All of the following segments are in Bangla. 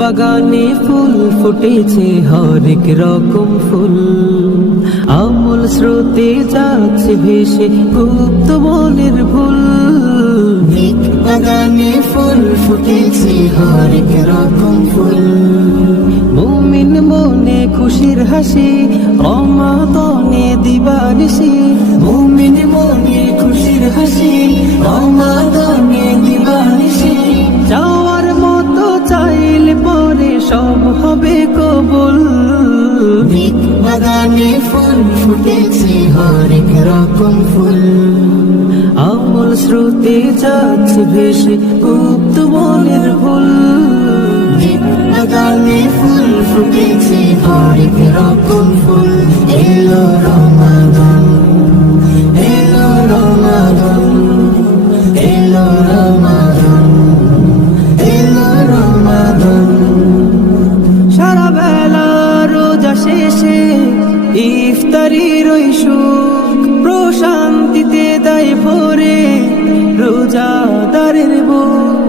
বাগানে ফুল ফুটেছে হরেক রকম ফুল। আমল স্রোতে যাচ্ছে ভেসে গুপ্ত মনের ভুল বাগানে ফুল ফুটেছে হরেক রকম ফুল। মুমিন মনে খুশির হাসি অমাতনে দিবানিসি মুমিন মনে খুশির হাসি হরেক রকম ফুল। আমল শ্রুতি যাচ্ছে ভেসে গুপ্ত মনের ভুল। গানে ফুল ফুটেছে হরেক রকম ফুল। ইফতারির ওই সুখ প্রশান্তিতে দায় ভরে রোজাদারের বুক।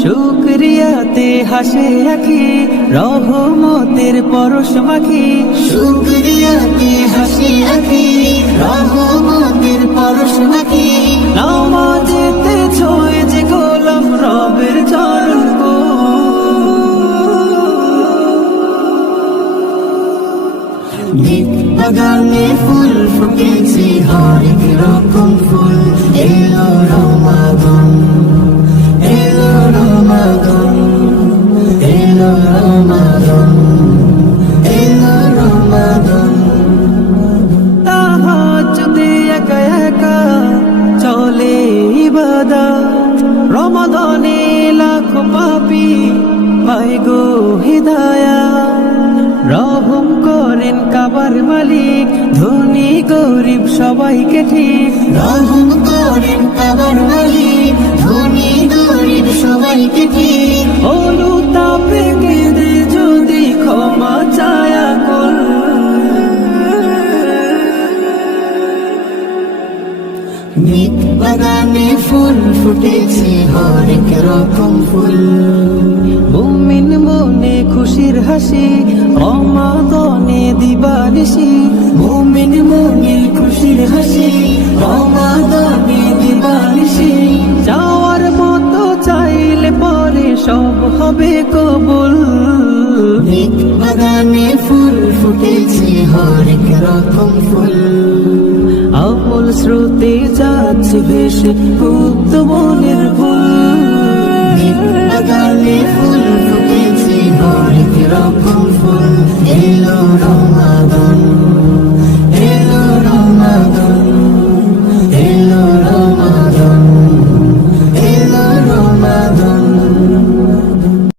শুক্রিয়াতে হাসে আঁকি রহমতের পরশ মাখি। শুক্রিয়াতে বাগানে ফুল ফুটেছে, হরেক রকম ফুল। এলো রমাগন এলো রমাগন এলো রমাগন এলো রমাগন তাহাজুদে একা একা চলে ইবাদা রমাদানে লাখ পাপি পায় গো হিদায়া রহম মালিক ধনী গরিব সবাইকে ঠিক। রহম করেন কাবার মালিক ধনী গরিব সবাইকে ঠিক। অলু তাপে কেঁদে যদি ক্ষমা চায়া কর নিক বাগানে ফুল ফুটেছে হরেক রকম ফুল। মুমিন মনে খুশির হাসি দিবানিসি মুমিন মনে খুশির হাসি রমাদানে দিবানিসি। যাওয়ার মতো চাইলে পরে সব হবে কবুল। বাগানে ফুল ফুটেছে হরেক রকম ফুল। আমল স্রোতে যাচ্ছে ভেসে গুপ্ত মনের নিক বাগানে ফুল ফুটেছে হরেক রকম ফুল। এলো রমাদান